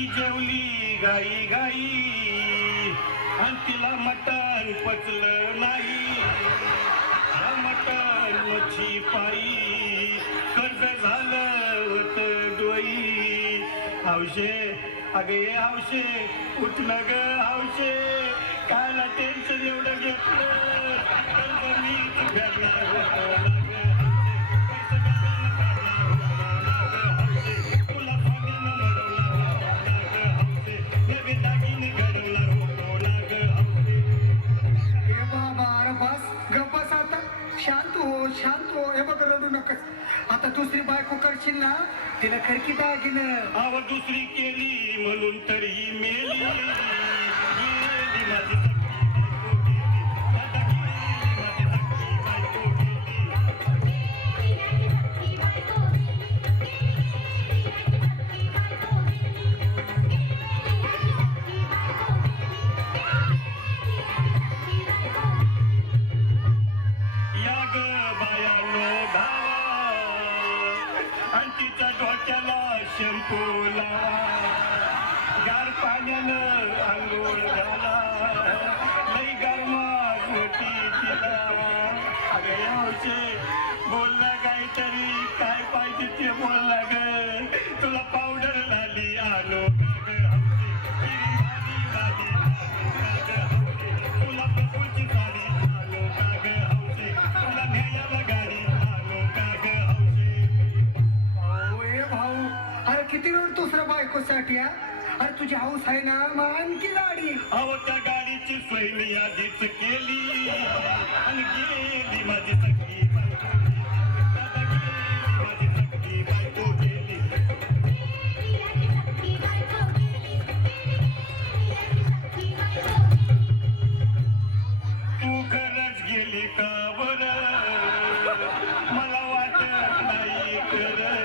ती जेवली गाई गाई आणि तिला मटण पचलं नाही. मटण मच्छी पायी कर्ज झालं होत डोई. हौशे अगे ये हौशे उठलं ग हौशे कायला टेन्शन एवढं घेतलं कर्ज मीच फेडणार होतो. आता दुसरी बायको करशील ना तिला खरकी दागिनं अव दुसरी केली म्हणून तरी मेली. शंपूला गार पाण्यानं आंघोळ झाला लई गरमात होती तिला. अगे हौशे बोलला काहीतरी काय पाहिजे ते बोलला ग. तुला पावडर लाली आलो तुला पपूची साडी आलो का ग हौशे तुला न्यायाला गाडी आलो का ग हौशे. भाऊ अरे किती रोड दुसऱ्या बायकोसाठी अरे तुझी हाऊस आहे ना मग आणखी गाडी. अहो त्या गाडीची सोय मी आधीच केली आणि गेली माझी सखी बायको माझी सखी बायको गेली. तू खरंच गेली का बरं मला वाटत नाही खरं.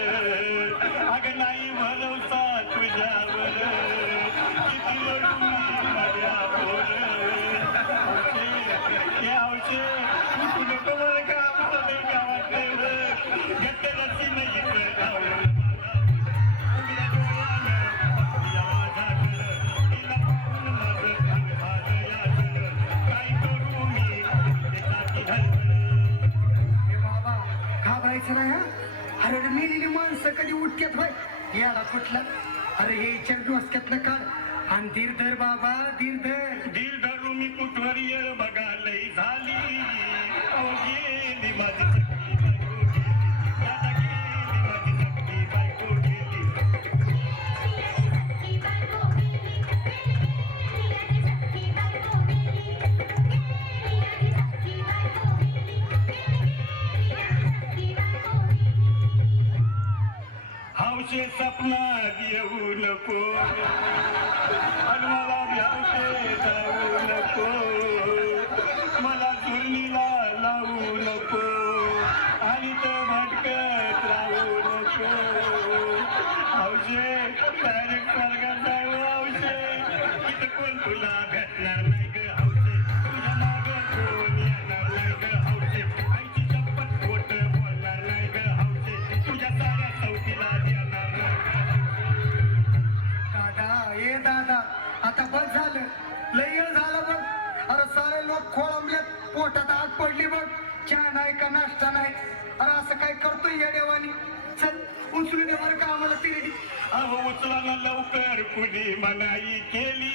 अगं नाही भरवसा तुझ्यावर किती रडू माझ्यावर. हौशे तू नको बरं का मला गावात घट्ट रस्सी नाही काय करू मी बाबा घाबरायचं नाही. अरे मेलेली माणसं कधी उठक्यात होय याला कुठला. अरे हे चेक डोसक्यातलं काढ आणि धीर धर बाबा धीर धर. धीर धरू मी कुठवर येळ बघा लई झाली. गेली माझी सखी बायको गेली. आता गेली माझी सखी बायको गेली. हौशे सपनात येऊ नको आणि मला हौशे जाऊ नको. मला चुरणीला लावू नको आणि तो भटकत राहू नको. हौशे डायरेक्ट स्वर्गात जाऊ हौशे इथं कोण तुला भेटणार नाही ग हौशे. तुझ्या मागं कोण येणार नाही ग हौशे. आईची शपथ खोट बोलणार नाही ग हौशे. तुझ्या साऱ्या चौकीला देणार नाही. दादा ए दादा आता बस झालं लय वेळ झालं बघ. अरे सारे लोक खोळंबलेत पोटात आग पडली बघ. चहा नाही का नाश्ता नाही. अरे असं काय करतोय या देवानी. चल उचलू दे बरं का आम्हाला तिरडी. अहो उचला ना लवकर कुणी मनाई केली.